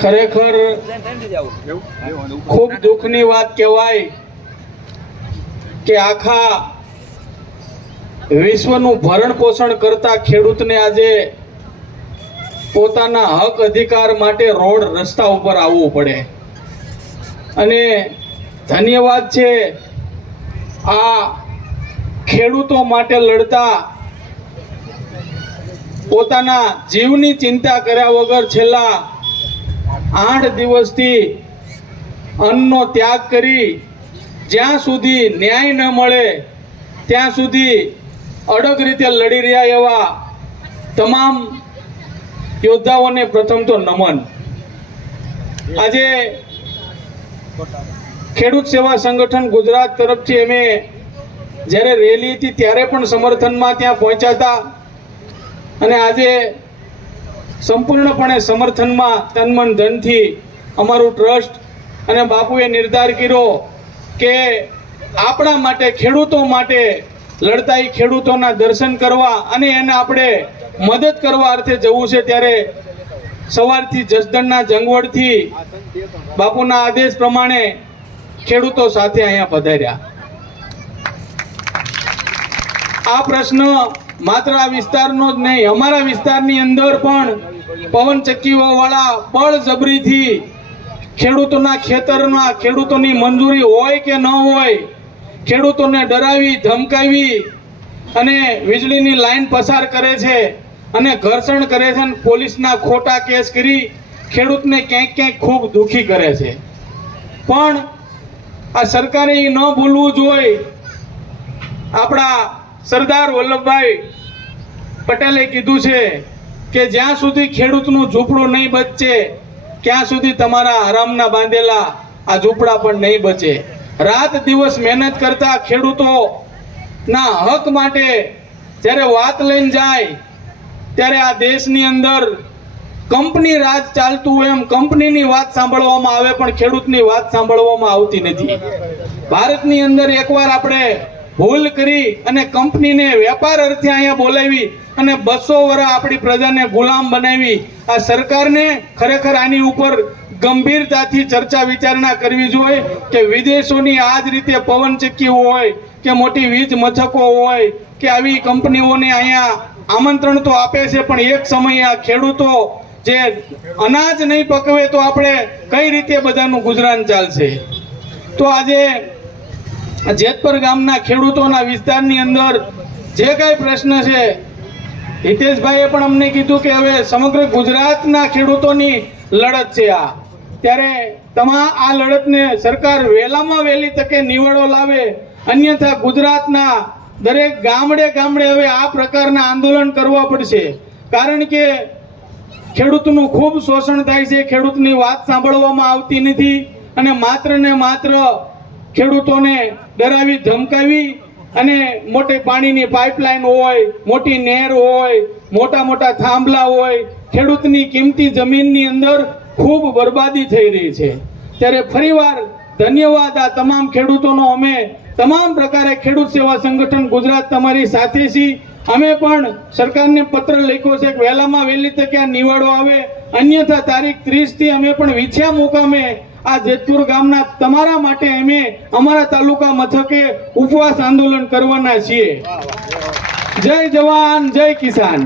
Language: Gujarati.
ખરેખર ખૂબ દુઃખની વાત કહેવાય કે આખા વિશ્વનું ભરણ પોષણ કરતા ખેડૂતને આજે પોતાના હક અધિકાર માટે રોડ રસ્તા ઉપર આવવું પડે. અને ધન્યવાદ છે આ ખેડૂતો માટે લડતા, પોતાના જીવની ચિંતા કર્યા વગર છેલ્લા 8 દિવસથી અન્નનો ત્યાગ કરી જ્યાં સુધી ન્યાય ન મળે ત્યાં સુધી અડગ રીતે લડી રહ્યા એવા તમામ યોદ્ધાઓને પ્રથમ તો નમન. આજે ખેડૂત સેવા સંગઠન ગુજરાત તરફથી અમે જ્યારે રેલી હતી ત્યારે પણ સમર્થનમાં ત્યાં પહોંચ્યા હતા અને આજે સંપૂર્ણપણે સમર્થનમાં તન મન ધનથી અમારું ટ્રસ્ટ અને બાપુએ નિર્ધાર કર્યો કે આપણા માટે, ખેડૂતો માટે લડતા ખેડૂતોના દર્શન કરવા અને એને આપણે મદદ કરવા અર્થે જવું છે. ત્યારે સવારથી જસદણના જંગવડથી બાપુના આદેશ પ્રમાણે ખેડૂતો સાથે અહીંયા પધાર્યા. આ પ્રશ્ન માત્ર આ વિસ્તારનો જ નહીં, અમારા વિસ્તારની અંદર પણ પવનચક્કીઓ વાળા બળજબરીથી ખેડૂતોના ખેતરમાં ખેડૂતોની મંજૂરી હોય કે ન હોય, ખેડૂતોને ડરાવી ધમકાવી અને વીજળીની લાઈન પસાર કરે છે અને ઘર્ષણ કરે છે અને પોલીસના ખોટા કેસ કરી ખેડૂતને ક્યાંક ક્યાંક ખૂબ દુઃખી કરે છે. પણ આ સરકારે એ ન ભૂલવું જોઈએ. આપણા સરદાર વલ્લભભાઈ પટેલે કીધું છે કે જ્યાં સુધી ખેડૂતનું ઝૂંપડું નહીં બચે ત્યાં સુધી તમારા આરામના બાંધેલા આ ઝૂંપડા પણ નહીં બચે. રાત દિવસ મહેનત કરતા ખેડૂતોના હક માટે જ્યારે વાત લઈને જાય ત્યારે આ દેશની અંદર કંપની રાજ ચાલતું હોય એમ કંપનીની વાત સાંભળવામાં આવે પણ ખેડૂતની વાત સાંભળવામાં આવતી નથી. ભારતની અંદર એકવાર આપણે ભૂલ કરી અને કંપનીને વેપાર અર્થે અહીંયા બોલાવી અને 200 વર્ષ આપણી પ્રજાને ગુલામ બનાવી. આ સરકારને ખરેખર આની ઉપર ગંભીરતાથી ચર્ચા વિચારણા કરવી જોઈએ કે વિદેશોની આ જ રીતે પવનચક્કી હોય કે મોટી વીજ મથકો હોય કે આવી કંપનીઓને અહીંયા આમંત્રણ તો આપે છે પણ એક સમયે આ ખેડૂતો જે અનાજ નહીં પકવે તો આપણે કઈ રીતે બધાનું ગુજરાન ચાલશે. તો આજે જેતપર ગામના ખેડૂતોના વિસ્તારની અંદર જે કઈ પ્રશ્ન છે, હિતેશભાઈએ પણ અમને કીધું કે હવે સમગ્ર ગુજરાતના ખેડૂતોની લડત છે આ. ત્યારે આ લડતને સરકાર વહેલામાં વહેલી તકે નિવાડો લાવે, અન્યથા ગુજરાતના દરેક ગામડે ગામડે હવે આ પ્રકારના આંદોલન કરવા પડશે. કારણ કે ખેડૂતનું ખૂબ શોષણ થાય છે, ખેડૂતની વાત સાંભળવામાં આવતી નથી અને માત્ર ને માત્ર ખેડૂતોને ડરાવી ધમકાવી અને મોટી પાણીની પાઇપલાઇન હોય, મોટી નહેર હોય, મોટા મોટા થાંભલા હોય, ખેડૂતની કિંમતી જમીનની અંદર ખૂબ બરબાદી થઈ રહી છે. ત્યારે ફરીવાર ધન્યવાદ આ તમામ ખેડૂતોનો. અમે તમામ પ્રકારે ખેડૂત સેવા સંગઠન ગુજરાત તમારી સાથે છીએ. અમે પણ સરકારને પત્ર લખ્યો છે કે વહેલામાં વહેલી તકે આ નિવાડો આવે, અન્યથા તારીખ 30 થી અમે પણ વિછ્યા મુકામે આ જેતપુર ગામના તમારા માટે અમે અમારા તાલુકા મથકે ઉપવાસ આંદોલન કરવાના છીએ. જય જવાન, જય કિસાન.